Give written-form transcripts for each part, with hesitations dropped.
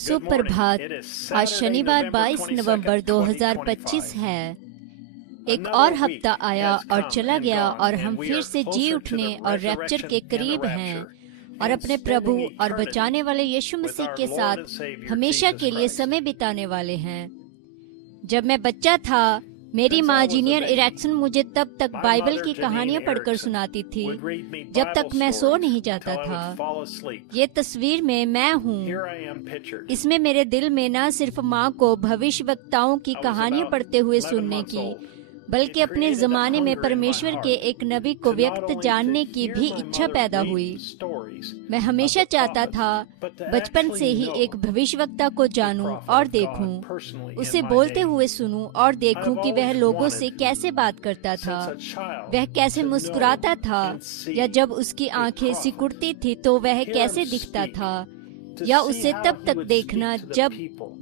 सुप्रभात। आज शनिवार 22 नवंबर 2025 है। एक और हफ्ता आया और चला गया और हम फिर से जी उठने और रैप्चर के करीब हैं और अपने प्रभु और बचाने वाले यीशु मसीह के साथ हमेशा के लिए समय बिताने वाले हैं। जब मैं बच्चा था, मेरी माँ जीनियर इरेक्सन मुझे तब तक बाइबल की कहानियाँ पढ़कर सुनाती थी जब तक मैं सो नहीं जाता था। ये तस्वीर में मैं हूँ। इसमें मेरे दिल में न सिर्फ माँ को भविष्यवक्ताओं की कहानियाँ पढ़ते हुए सुनने की, बल्कि अपने जमाने में परमेश्वर के एक नबी को व्यक्त जानने की भी इच्छा पैदा हुई। मैं हमेशा चाहता था बचपन से ही एक भविष्यवक्ता को जानूं और देखूं, उसे बोलते हुए सुनूं और देखूं कि वह लोगों से कैसे बात करता था, वह कैसे मुस्कुराता था, या जब उसकी आंखें सिकुड़ती थी तो वह कैसे दिखता था, या उसे तब तक देखना जब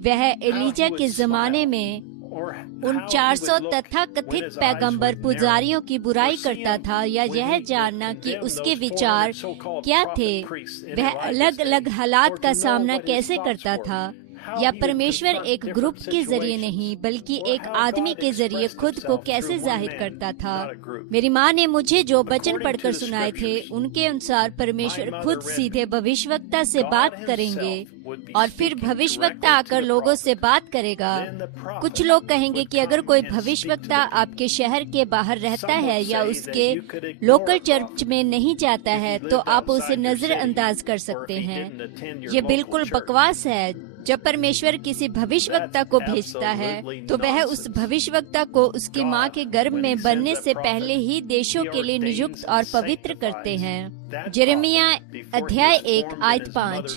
वह एलीजा के जमाने में उन 400 तथाकथित पैगंबर पुजारियों की बुराई करता था, या यह जानना कि उसके विचार क्या थे, वह अलग अलग हालात का सामना कैसे करता था, या परमेश्वर एक ग्रुप के जरिए नहीं बल्कि एक आदमी के जरिए खुद को कैसे जाहिर करता था। मेरी माँ ने मुझे जो वचन पढ़कर सुनाए थे, उनके अनुसार परमेश्वर खुद सीधे भविष्यवक्ता से बात करेंगे और फिर भविष्यवक्ता आकर लोगों से बात करेगा। कुछ लोग कहेंगे कि अगर कोई भविष्यवक्ता आपके शहर के बाहर रहता है या उसके लोकल चर्च में नहीं जाता है तो आप उसे नजरअंदाज कर सकते हैं। ये बिल्कुल बकवास है। जब परमेश्वर किसी भविष्यवक्ता को भेजता है तो वह उस भविष्यवक्ता को उसकी माँ के गर्भ में बनने से पहले ही देशों के लिए नियुक्त और पवित्र करते हैं। यिर्मयाह अध्याय 1 आयत 5।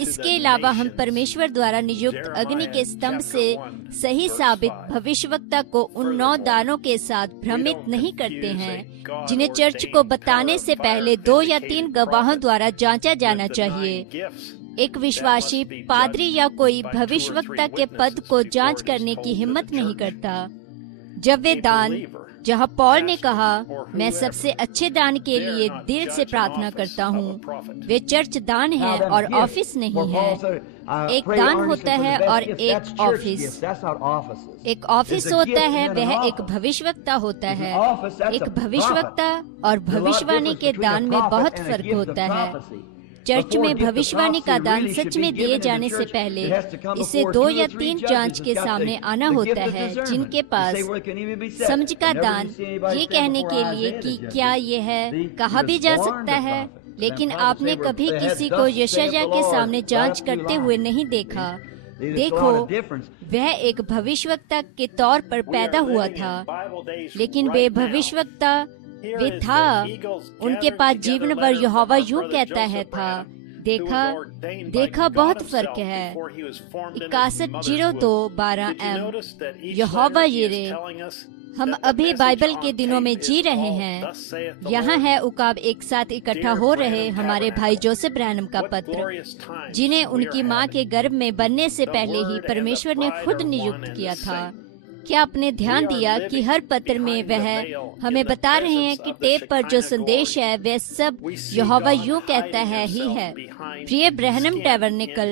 इसके अलावा हम परमेश्वर द्वारा नियुक्त अग्नि के स्तंभ से सही साबित भविष्यवक्ता को उन 9 दानों के साथ भ्रमित नहीं करते हैं, जिन्हें चर्च को बताने से पहले 2 या 3 गवाहों द्वारा जांचा जाना चाहिए। एक विश्वासी पादरी या कोई भविष्यवक्ता के पद को जांच करने की हिम्मत नहीं करता। जब वे दान, जहाँ पौल ने कहा, मैं सबसे अच्छे दान के लिए दिल से प्रार्थना करता हूँ, वे चर्च दान है और ऑफिस नहीं है। एक दान होता है और एक ऑफिस। एक ऑफिस होता है, वह एक भविष्यवक्ता होता है। एक भविष्यवक्ता और भविष्यवाणी के दान में बहुत फर्क होता है। चर्च में भविष्यवाणी का दान सच में दिए जाने से पहले इसे 2 या 3 जांच के सामने आना होता है, जिनके पास समझ का दान, ये कहने के लिए कि क्या यह कहा भी जा सकता है। लेकिन आपने कभी किसी को यशायाह के सामने जांच करते हुए नहीं देखा। देखो, वह एक भविष्यवक्ता के तौर पर पैदा हुआ था, लेकिन वे भविष्यवक्ता वे था। उनके पास जीवन भर यहोवा यूं कहता है था। देखा बहुत फर्क है। 610212 यहोवा यिरे। हम अभी बाइबल के दिनों में जी रहे हैं। यहाँ है उकाब एक साथ इकट्ठा हो रहे हमारे भाई जोसेफ ब्रैनम का पत्र, जिन्हें उनकी माँ के गर्भ में बनने से पहले ही परमेश्वर ने खुद नियुक्त किया था। क्या आपने ध्यान दिया कि हर पत्र में वह हमें बता रहे हैं कि टेप पर जो संदेश है वह सब यहोवा यूं कहता है ही है। प्रिय ब्रहनम टैबरनेकल,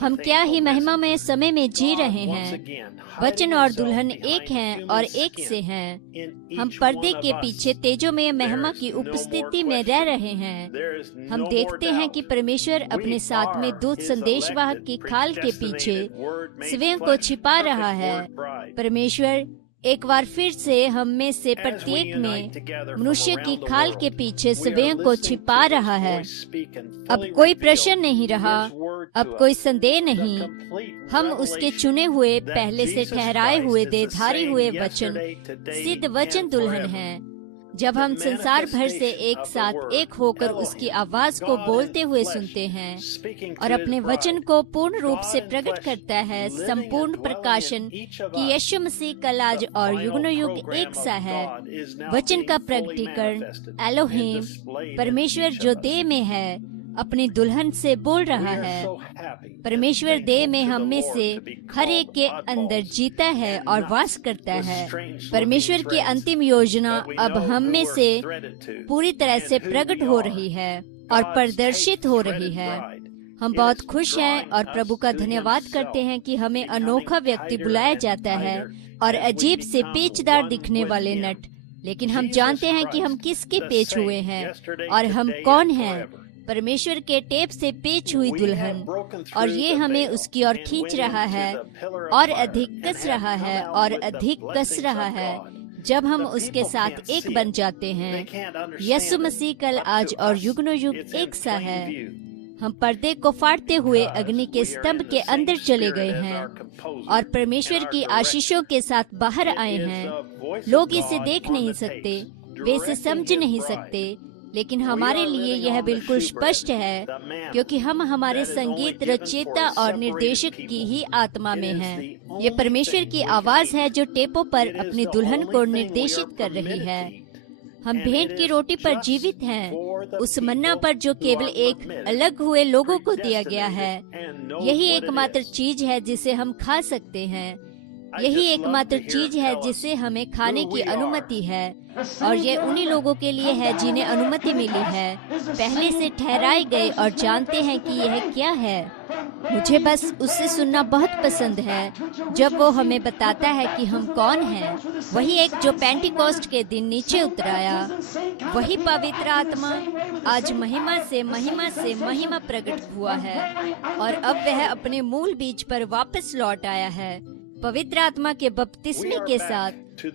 हम क्या ही महिमा में समय में जी रहे हैं। वचन और दुल्हन एक हैं और एक से हैं। हम पर्दे के पीछे तेजोमय महिमा की उपस्थिति में रह रहे हैं। हम देखते हैं कि परमेश्वर अपने साथ में दूत संदेशवाहक की खाल के पीछे स्वयं को छिपा रहा है। परमेश्वर एक बार फिर से हम में से प्रत्येक में मनुष्य की खाल के पीछे स्वयं को छिपा रहा है। अब कोई प्रश्न नहीं रहा, अब कोई संदेह नहीं। हम उसके चुने हुए, पहले से ठहराए हुए, देधारी हुए वचन, सिद्ध वचन दुल्हन हैं। जब हम संसार भर से एक साथ एक होकर उसकी आवाज को बोलते हुए सुनते हैं और अपने वचन को पूर्ण रूप से प्रकट करता है, संपूर्ण प्रकाशन कि यीशु मसीह कल, आज और युग एक सा है। वचन का प्रकटीकरण एलोहिम, परमेश्वर जो देह में है, अपनी दुल्हन से बोल रहा है। परमेश्वर देह में हम में से हर एक के अंदर जीता है और वास करता है। परमेश्वर की अंतिम योजना अब हम में से पूरी तरह से प्रकट हो रही है और प्रदर्शित हो रही है। हम बहुत खुश हैं और प्रभु का धन्यवाद करते हैं कि हमें अनोखा व्यक्ति बुलाया जाता है और अजीब से पेचदार दिखने वाले नट, लेकिन हम जानते हैं कि हम किसके पेच हुए हैं और हम कौन हैं। परमेश्वर के टेप से पेच हुई दुल्हन, और ये हमें उसकी ओर खींच रहा है और अधिक कस रहा है और अधिक कस रहा है जब हम उसके साथ एक बन जाते हैं। यीशु मसीह कल, आज और युगनोयुग एक सा है। हम पर्दे को फाड़ते हुए अग्नि के स्तंभ के अंदर चले गए हैं और परमेश्वर की आशीषों के साथ बाहर आए हैं। लोग इसे देख नहीं सकते, वे इसे समझ नहीं सकते, लेकिन हमारे लिए यह बिल्कुल स्पष्ट है क्योंकि हम हमारे संगीत रचयिता और निर्देशक की ही आत्मा में हैं। ये परमेश्वर की आवाज है जो टेपों पर अपनी दुल्हन को निर्देशित कर रही है। हम भेंट की रोटी पर जीवित हैं, उस मन्ना पर जो केवल एक अलग हुए लोगों को दिया गया है। यही एकमात्र चीज है जिसे हम खा सकते हैं। यही एकमात्र चीज है जिसे हमें खाने की अनुमति है, और ये उन्हीं लोगों के लिए है जिन्हें अनुमति मिली है, पहले से ठहराए गए और जानते हैं कि यह क्या है। मुझे बस उससे सुनना बहुत पसंद है जब वो हमें बताता है कि हम कौन हैं। वही एक जो पेंटिकोस्ट के दिन नीचे उतराया, वही पवित्र आत्मा आज महिमा से महिमा प्रकट हुआ है और अब वह अपने मूल बीज पर वापस लौट आया है। पवित्र आत्मा के बपतिस्मे के साथ,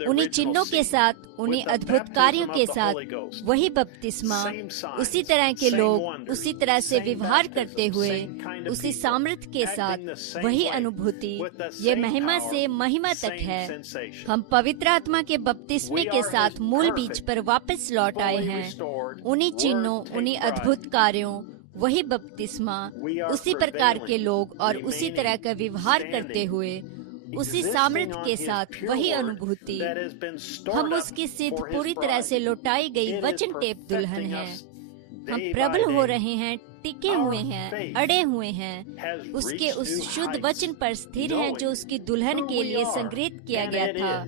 उन्हीं चिन्हों के साथ, उन्हीं अद्भुत कार्यों के साथ, वही बपतिस्मा, उसी तरह के लोग, उसी तरह से व्यवहार करते हुए, उसी सामर्थ्य के साथ, वही अनुभूति, ये महिमा से महिमा तक है। हम पवित्र आत्मा के बपतिस्मे के साथ मूल बीज पर वापस लौट आए हैं। उन्हीं चिन्हों, उन्हीं अद्भुत कार्यों, वही बपतिस्मा, उसी प्रकार के लोग और उसी तरह का व्यवहार करते हुए, उसी सामर्थ्य के साथ, वही अनुभूति। हम उसकी सिद्ध पूरी तरह से लौटाई गई वचन टेप दुल्हन हैं। हम प्रबल हो रहे हैं, टिके हुए हैं, अड़े हुए हैं, उसके उस शुद्ध वचन पर स्थिर हैं जो उसकी दुल्हन के लिए संग्रहित किया गया था।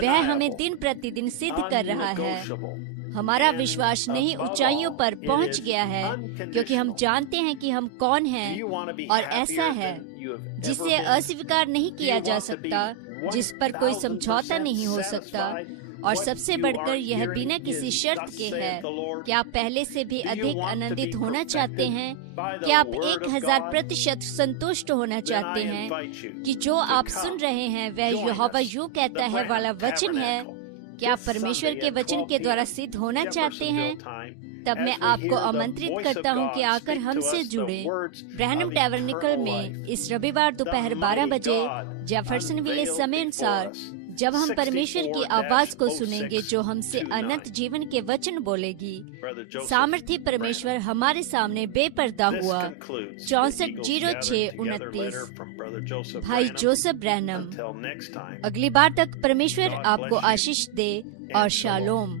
वह हमें दिन प्रतिदिन सिद्ध कर रहा है। हमारा विश्वास नई ऊंचाइयों पर पहुंच गया है क्योंकि हम जानते हैं कि हम कौन हैं, और ऐसा है जिसे अस्वीकार नहीं किया जा सकता, जिस पर कोई समझौता नहीं हो सकता, और सबसे बढ़कर यह बिना किसी शर्त के है। क्या आप पहले से भी अधिक आनंदित होना चाहते हैं? क्या आप 1000% संतुष्ट होना चाहते हैं कि जो आप सुन रहे हैं वह यहोवा यूं कहता है वाला वचन है? क्या आप परमेश्वर के वचन के द्वारा सिद्ध होना चाहते हैं? तब मैं आपको आमंत्रित करता हूं कि आकर हमसे जुड़े। ब्रैनम टैबरनेकल में इस रविवार दोपहर 12 बजे जेफरसनविले समय अनुसार, जब हम परमेश्वर की आवाज को सुनेंगे जो हमसे अनंत जीवन के वचन बोलेगी। सामर्थी परमेश्वर हमारे सामने बेपर्दा हुआ। 640629 भाई जोसेफ ब्रैनम। अगली बार तक परमेश्वर आपको आशीष दे और शालोम।